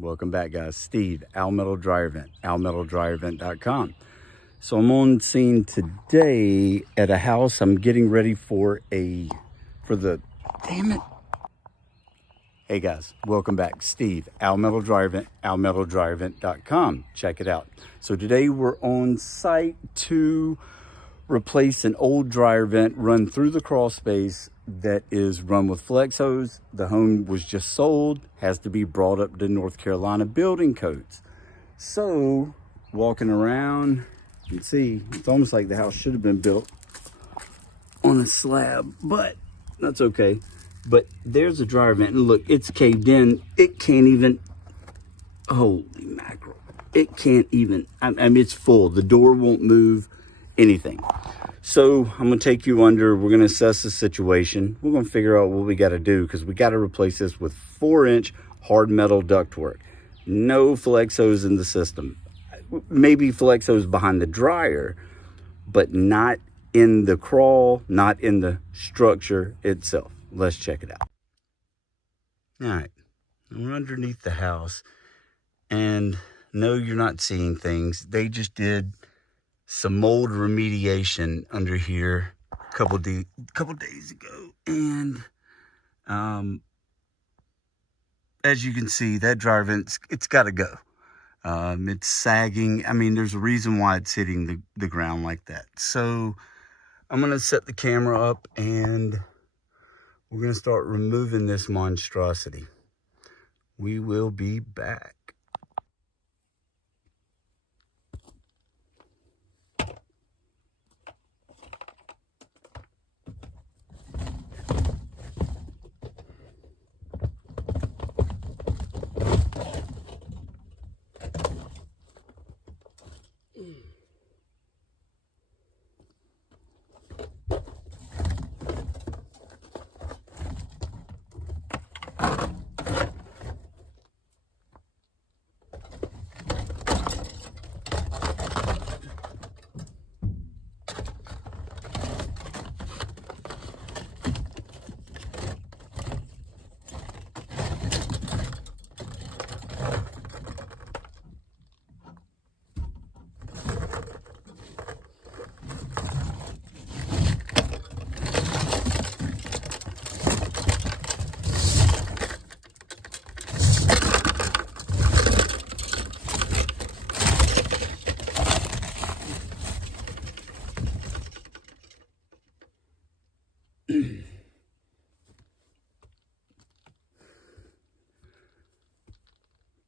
Welcome back, guys. Steve, Al Metal Dryer Vent, almetaldryervent.com. So I'm on scene today at a house. I'm getting ready for the, damn it. Hey guys, welcome back. Steve, Al Metal Dryer Vent, almetaldryervent.com. Check it out. So today we're on site to replace an old dryer vent run through the crawl space that is run with flex hose. The home was just sold, has to be brought up to North Carolina building codes. So walking around, you can see it's almost like the house should have been built on a slab, but that's okay. But there's a dryer vent, and look, it's caved in. It can't even, holy mackerel, it can't even, I mean, it's full. The door won't move, anything. So I'm gonna take you under, we're gonna assess the situation. We're gonna figure out what we gotta do, because we gotta replace this with 4-inch hard metal ductwork. No flex hose in the system. Maybe flex hose behind the dryer, but not in the crawl, not in the structure itself. Let's check it out. All right, we're underneath the house, and no, you're not seeing things. They just did some mold remediation under here a couple days ago, and as you can see, that dryer vent, it's got to go. It's sagging. I mean, there's a reason why it's hitting the ground like that. So I'm gonna set the camera up, and we're gonna start removing this monstrosity. We will be back.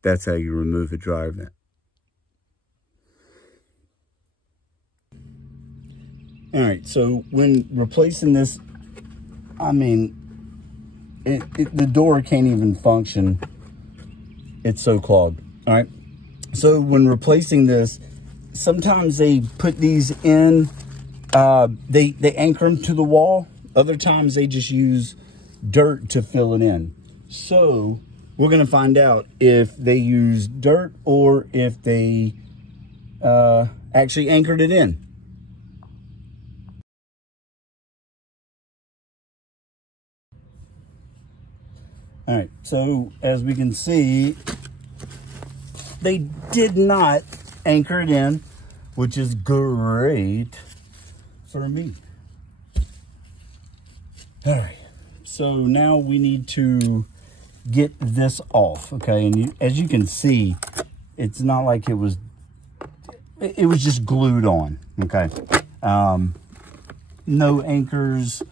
That's how you remove a dryer vent. All right, so when replacing this, I mean, the door can't even function. It's so clogged, all right? So when replacing this, sometimes they put these in, they anchor them to the wall. Other times they just use dirt to fill it in. So we're gonna find out if they use dirt or if they actually anchored it in. All right, so as we can see, they did not anchor it in, which is great for me. All right, so now we need to get this off, okay? And as you can see, it's not like it was just glued on, okay? No anchors,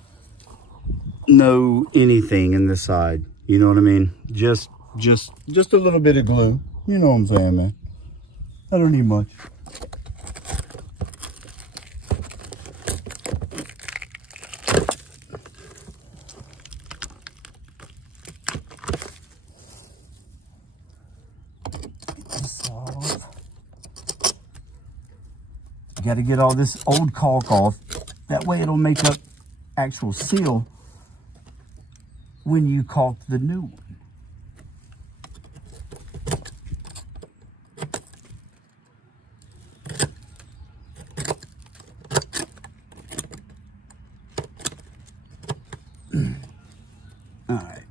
no anything in the side, you know what I mean? Just a little bit of glue, you know what I'm saying, man? I don't need much. You got to get all this old caulk off. That way it'll make up actual seal when you caulk the new one. All right.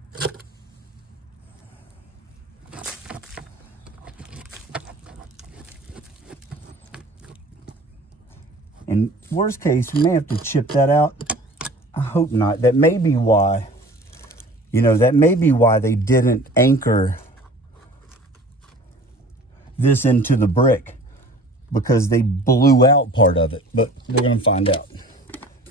And worst case, we may have to chip that out. I hope not. That may be why, you know, that may be why they didn't anchor this into the brick, because they blew out part of it. But we're gonna find out.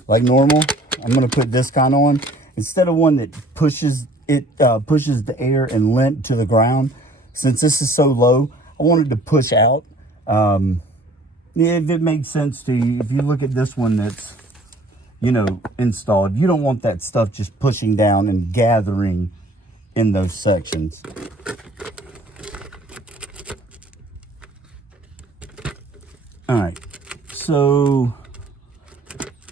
Like normal, I'm gonna put this kind on. Instead of one that pushes the air and lint to the ground, since this is so low, I wanted to push out. Yeah, if it makes sense to you, if you look at this one that's, you know, installed, you don't want that stuff just pushing down and gathering in those sections. All right, so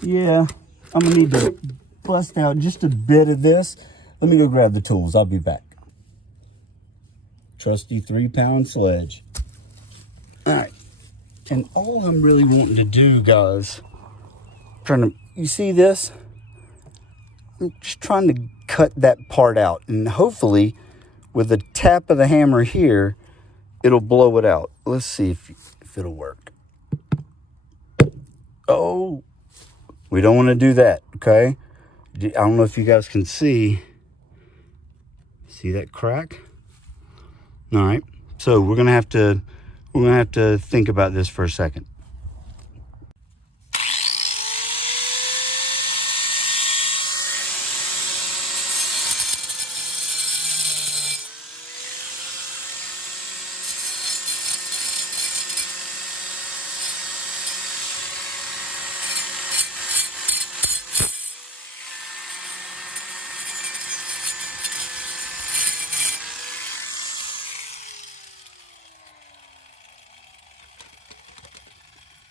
yeah, I'm gonna need to bust out just a bit of this. Let me go grab the tools. I'll be back. Trusty 3-pound sledge. All right, and all I'm really wanting to do, guys, you see this? I'm just trying to cut that part out, and hopefully with the tap of the hammer here, it'll blow it out. Let's see if it'll work. Oh, we don't want to do that, okay? I don't know if you guys can see that crack? All right, so we're gonna have to think about this for a second.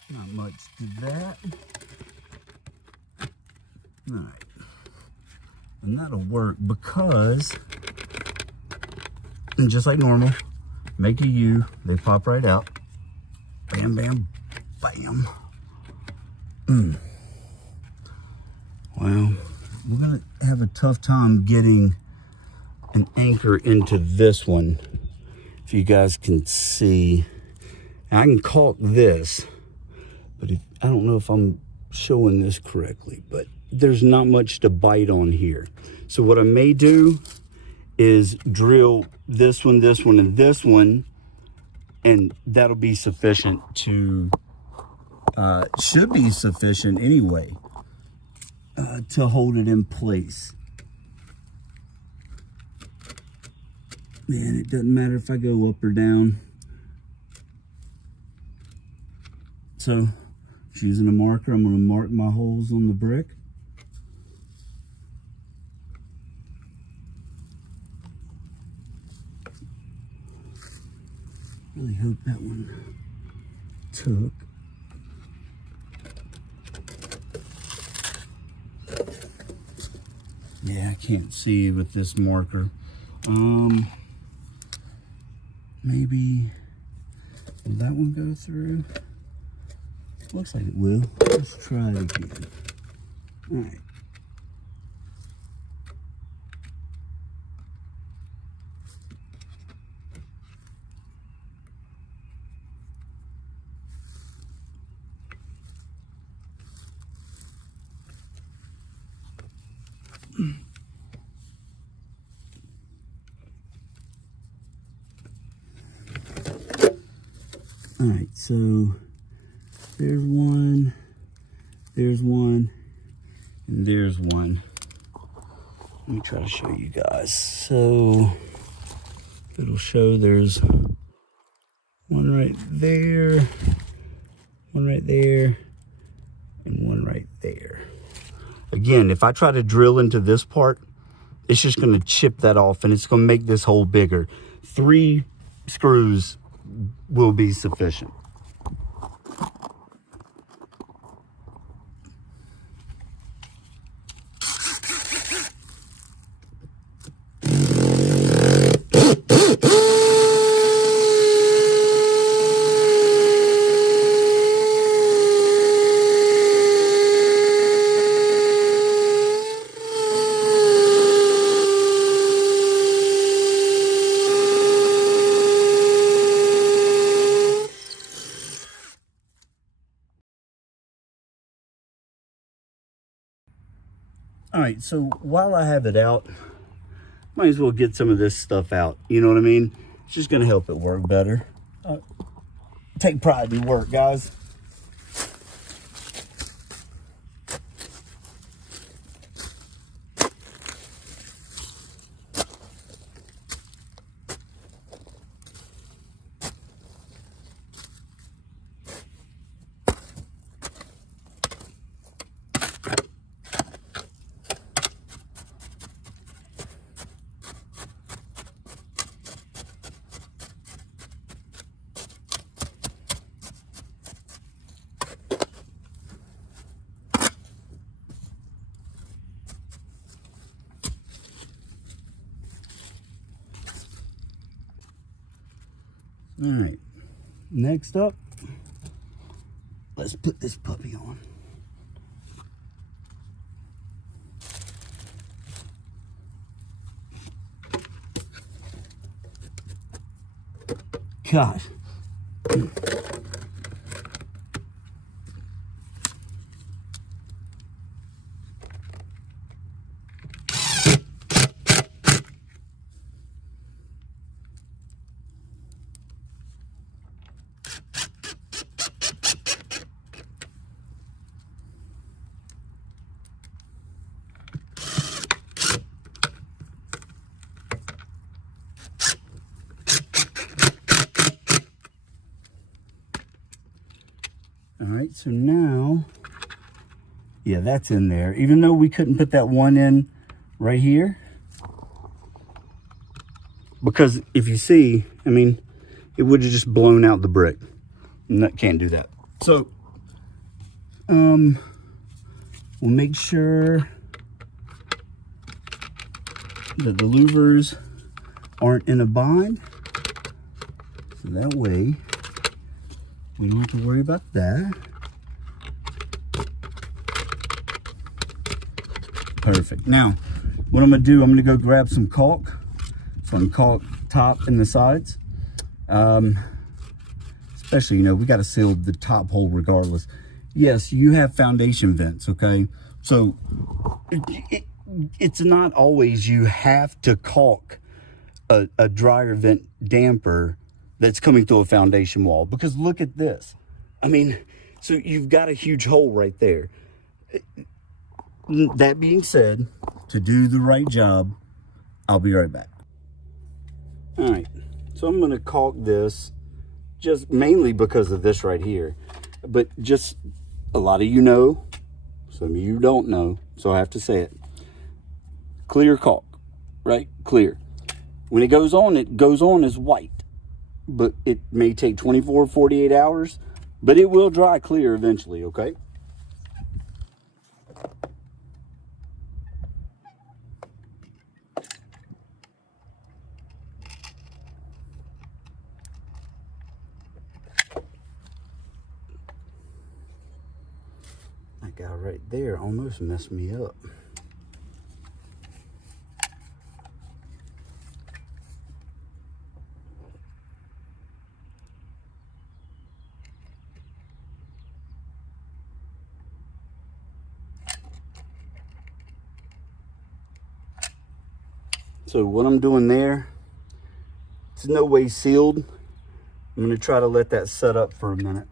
Not much to that. All right. And that'll work because, and just like normal, make a U, they pop right out. Bam, bam, bam. Well, we're gonna have a tough time getting an anchor into this one. If you guys can see, now, I can caulk this, but I don't know if I'm showing this correctly, but there's not much to bite on here. So what I may do is drill this one, and this one, and that'll be sufficient to, should be sufficient anyway, to hold it in place. Man, it doesn't matter if I go up or down. So, using a marker, I'm going to mark my holes on the brick. Really hope that one took. Yeah, I can't see with this marker. Maybe will that one go through? Looks like it will. Let's try it again. All right. All right, so there's one, and there's one. Let me try to show you guys. So it'll show there's one right there, one right there, and one right there. Again, if I try to drill into this part, it's just going to chip that off, and it's going to make this hole bigger. 3 screws will be sufficient. All right, so while I have it out, might as well get some of this stuff out. You know what I mean? It's just gonna help it work better. Take pride in your work, guys. All right, next up, let's put this puppy on. God. All right, so now, yeah, that's in there. Even though we couldn't put that one in right here, because if you see, I mean, it would have just blown out the brick. Can't do that. So, we'll make sure that the louvers aren't in a bind. So that way, we don't have to worry about that. Perfect. Now, what I'm gonna do, I'm gonna go grab some caulk. Some caulk top and the sides. Especially, you know, we gotta seal the top hole regardless. Yes, you have foundation vents, okay? So, it's not always you have to caulk a dryer vent damper that's coming through a foundation wall, because look at this. I mean, so you've got a huge hole right there. That being said, to do the right job, I'll be right back. All right, so I'm gonna caulk this just mainly because of this right here, but just a lot of you know, some of you don't know, so I have to say it. Clear caulk, right? Clear. When it goes on as white. But it may take 24, 48 hours, but it will dry clear eventually, okay? That guy right there almost messed me up. So what I'm doing there, it's no way sealed. I'm gonna try to let that set up for a minute.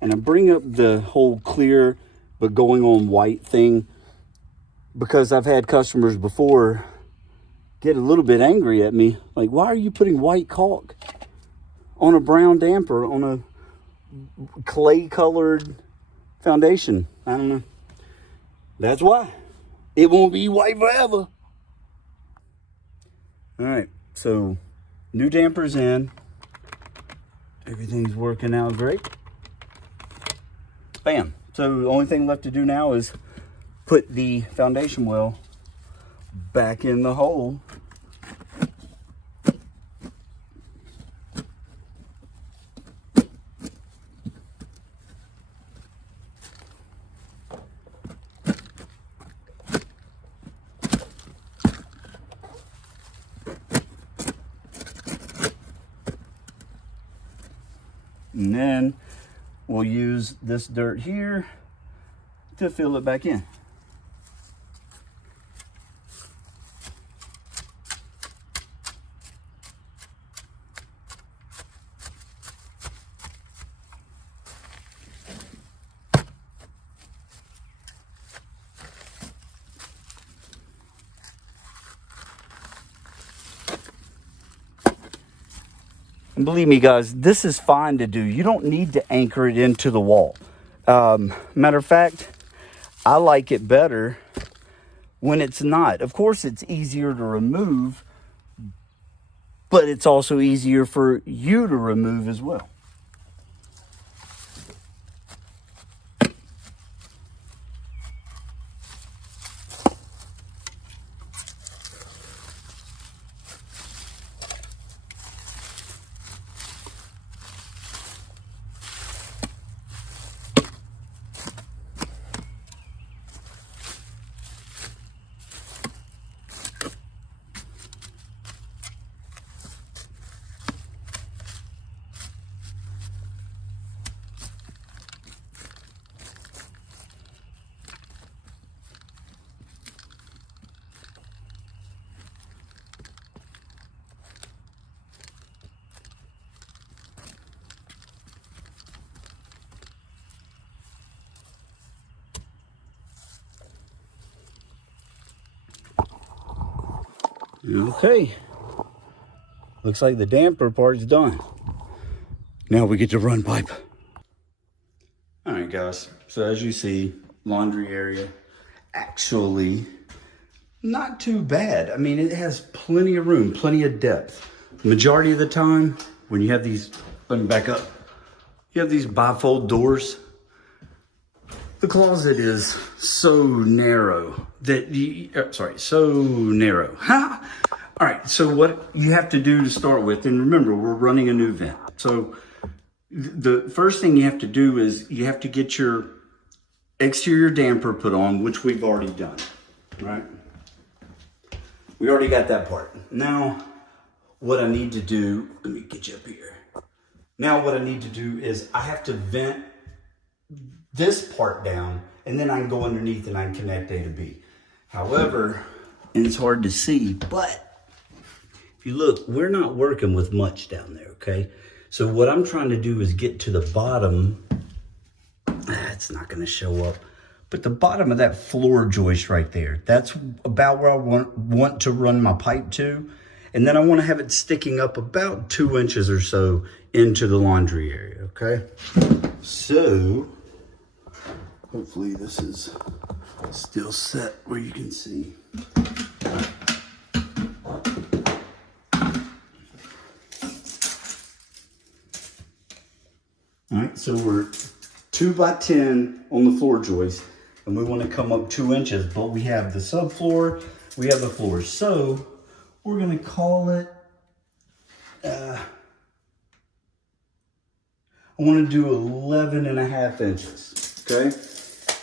And I bring up the whole clear but going on white thing because I've had customers before get a little bit angry at me. Like, why are you putting white caulk on a brown damper on a clay colored foundation? I don't know. That's why. It won't be white forever. All right, so new dampers in. Everything's working out great. Bam. So the only thing left to do now is put the foundation well back in the hole. And then we'll use this dirt here to fill it back in. And believe me, guys, this is fine to do. You don't need to anchor it into the wall. Matter of fact, I like it better when it's not. Of course, it's easier to remove, but it's also easier for you to remove as well. Okay, looks like the damper part's done. Now we get to run pipe. All right, guys, so as you see, laundry area, actually not too bad. I mean, it has plenty of room, plenty of depth. Majority of the time, when you have these, let me back up, you have these bifold doors, the closet is so narrow that so narrow. All right, so what you have to do to start with, and remember, we're running a new vent. So the first thing you have to do is you have to get your exterior damper put on, which we've already done, right? We already got that part. Now, what I need to do, let me get you up here. Now what I need to do is I have to vent this part down, and then I can go underneath and I can connect A to B. However, and it's hard to see, but if you look, we're not working with much down there, okay? So what I'm trying to do is get to the bottom. It's not gonna show up, but the bottom of that floor joist right there, that's about where I want to run my pipe to. And then I want to have it sticking up about 2 inches or so into the laundry area, okay? So, hopefully this is still set where you can see. All right, so we're 2 by 10 on the floor joist, and we want to come up 2 inches, but we have the subfloor, we have the floor. So we're gonna call it, I wanna do 11.5 inches, okay?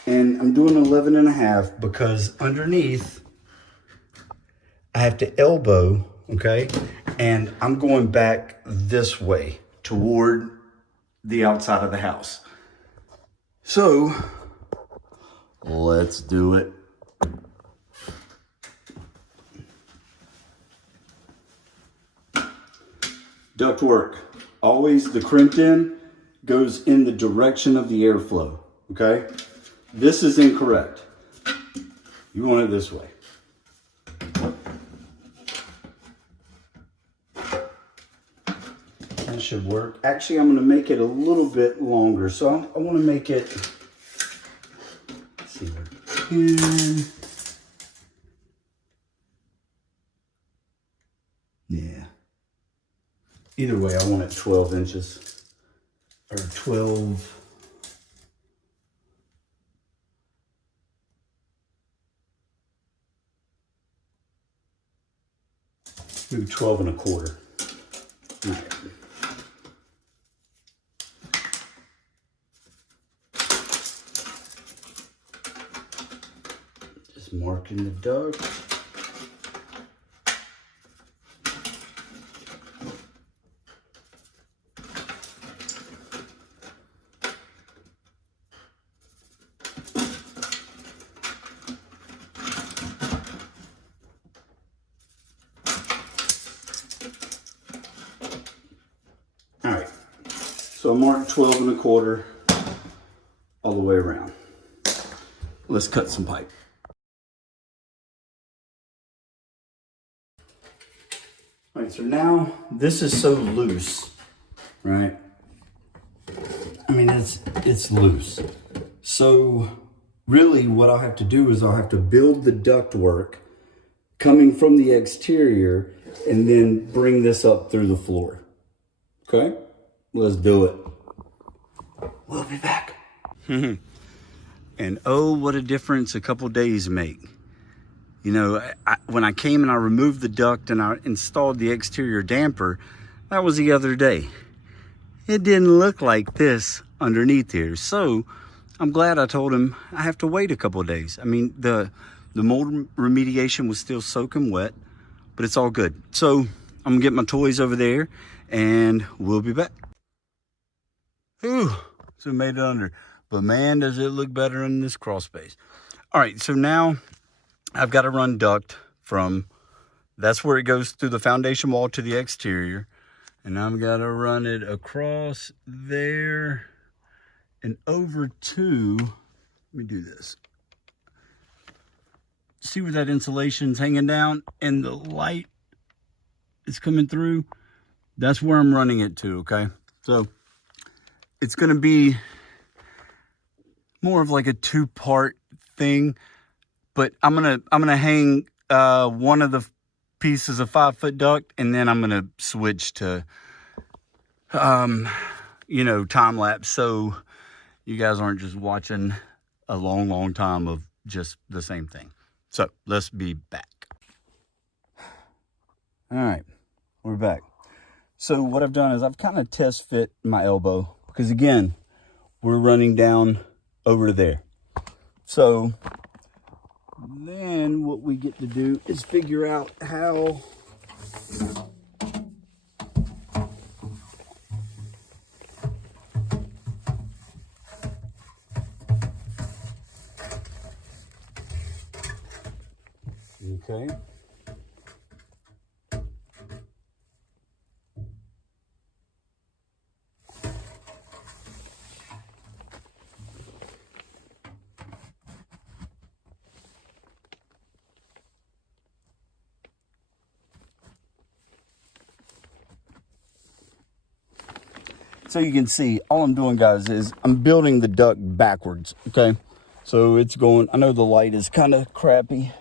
And I'm doing 11.5 because underneath, I have to elbow, okay? And I'm going back this way toward the outside of the house. So, let's do it. Ductwork. Always the crimped end goes in the direction of the airflow, okay? This is incorrect. You want it this way. That should work. Actually, I'm gonna make it a little bit longer. So I wanna make it, let's see what I can. Either way, I want it 12 inches or 12. Maybe 12 and a quarter. All right. Just marking the duct. All right, so I marked 12 and a quarter all the way around. Let's cut some pipe. All right, so now this is so loose, right? I mean, it's loose. So really what I'll have to do is I'll have to build the ductwork coming from the exterior and then bring this up through the floor. Okay, let's do it. We'll be back. And oh, what a difference a couple days make. You know, when I came and I removed the duct and I installed the exterior damper, that was the other day. It didn't look like this underneath here. So I'm glad I told him I have to wait a couple of days. I mean, the mold remediation was still soaking wet, but it's all good. So I'm gonna get my toys over there and we'll be back. Whew, so made it under. But man, does it look better in this crawl space. All right, so now I've got to run duct from, that's where it goes through the foundation wall to the exterior. And I've got to run it across there and over to, let me do this. See where that insulation's hanging down and the light is coming through? That's where I'm running it to, okay? So it's gonna be more of like a two-part thing, but I'm gonna hang one of the pieces of 5-foot duct, and then I'm gonna switch to you know, time lapse, so you guys aren't just watching a long time of just the same thing. So let's be back. All right, we're back. So what I've done is I've kind of test fit my elbow because again, we're running down over there. So then what we get to do is figure out how okay. So you can see, all I'm doing, guys, is I'm building the duct backwards, okay? So it's going, I know the light is kind of crappy,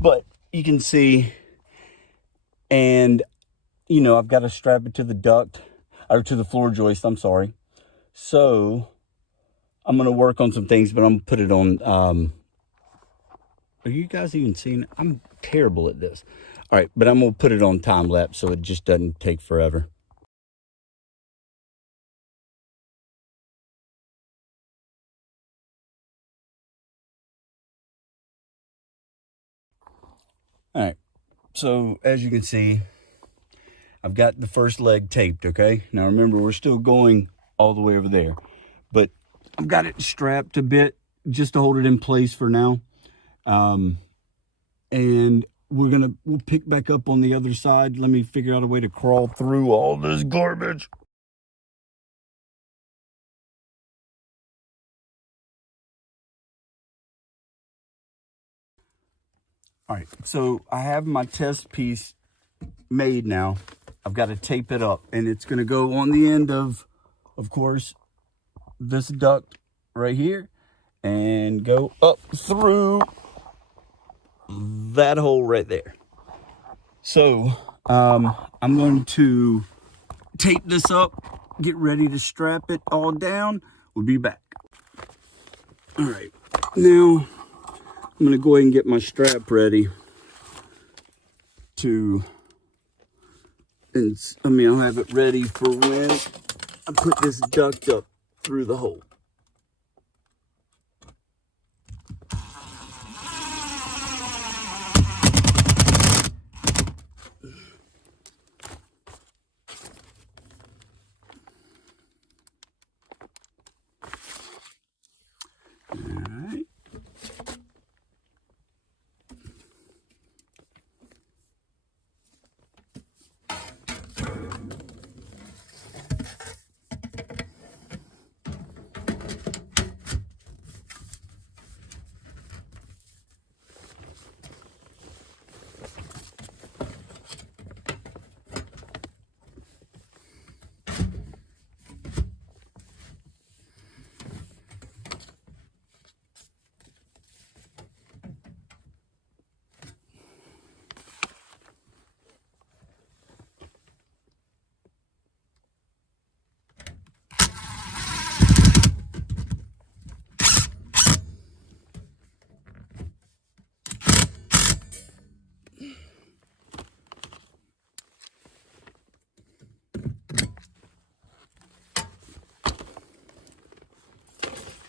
but you can see, and, you know, I've got to strap it to the duct, or to the floor joist, I'm sorry. So I'm going to work on some things, but I'm going to put it on, are you guys even seeing it? I'm terrible at this. All right, but I'm going to put it on time lapse so it just doesn't take forever. All right, so as you can see, I've got the first leg taped, okay? Now remember, we're still going all the way over there, but I've got it strapped a bit just to hold it in place for now. And we'll pick back up on the other side. Let me figure out a way to crawl through all this garbage. All right, so I have my test piece made now. I've got to tape it up, and it's going to go on the end of course, this duct right here, and go up through that hole right there. So I'm going to tape this up, get ready to strap it all down. We'll be back. All right, now I'm gonna go ahead and get my strap ready to, and I'll have it ready for when I put this duct up through the hole.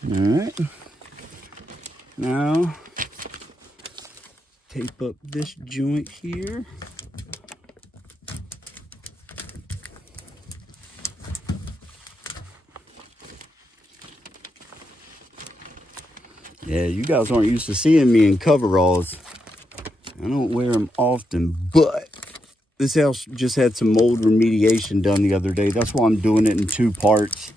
All right, now tape up this joint here. Yeah, you guys aren't used to seeing me in coveralls. I don't wear them often, but this house just had some mold remediation done the other day. That's why I'm doing it in 2 parts.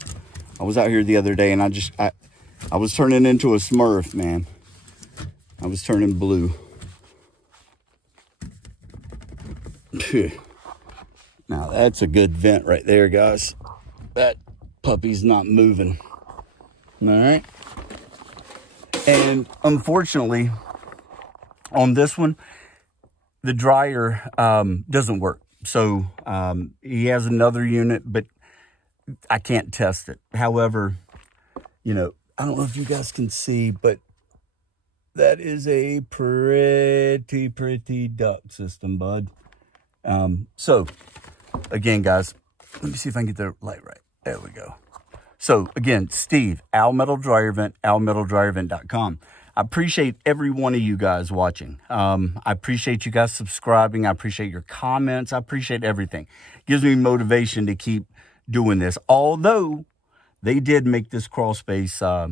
I was out here the other day and I was turning into a Smurf, man. I was turning blue. Now that's a good vent right there, guys. That puppy's not moving. All right. And unfortunately, on this one, the dryer doesn't work. So he has another unit, but I can't test it. However, you know, I don't know if you guys can see, but that is a pretty duct system, bud. So again, guys, let me see if I can get the light right. There we go. So again, Steve, Al Metal Dryer Vent, almetaldryervent.com. I appreciate every one of you guys watching. I appreciate you guys subscribing. I appreciate your comments. I appreciate everything. It gives me motivation to keep doing this. Although they did make this crawl space a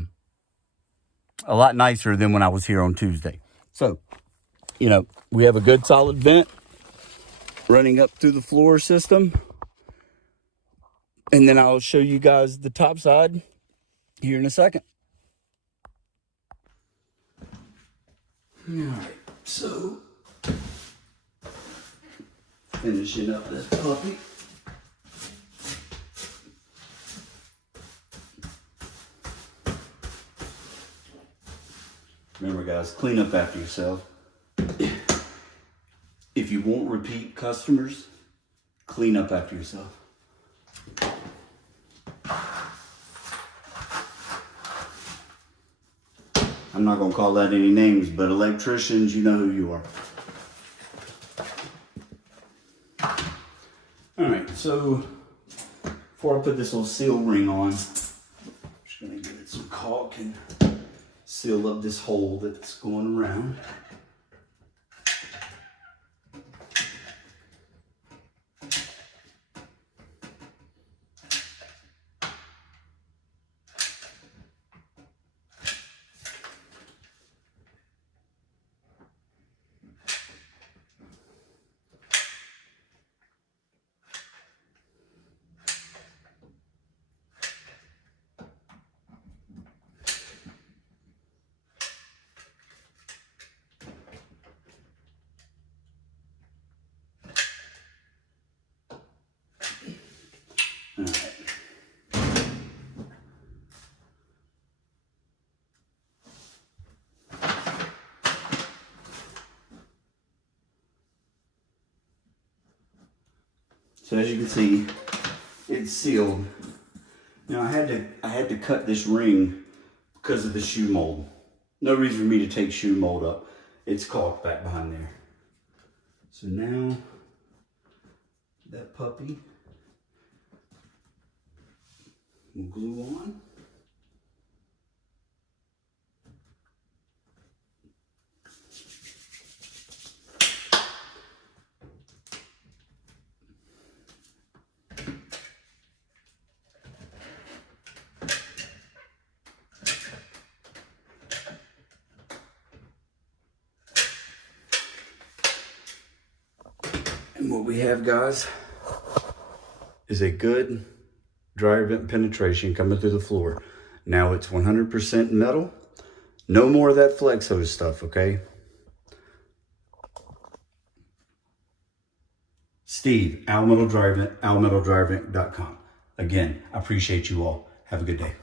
lot nicer than when I was here on Tuesday. So, you know, we have a good solid vent running up through the floor system. And then I'll show you guys the top side here in a second. All right, so finishing up this puppy. Remember, guys, clean up after yourself. If you won't repeat customers, clean up after yourself. I'm not going to call out any names, but electricians, you know who you are. All right, so before I put this little seal ring on, I'm just going to give it some caulk and seal up this hole that's going around. All right. So as you can see, it's sealed. Now I had to cut this ring because of the shoe mold. No reason for me to take shoe mold up. It's caulked back behind there. So now that puppy will glue on. And what we have, guys, is a good dryer vent penetration coming through the floor. Now it's 100% metal. No more of that flex hose stuff, okay? Steve, almetal dryer vent, almetalDryerVent.com. Again, I appreciate you all. Have a good day.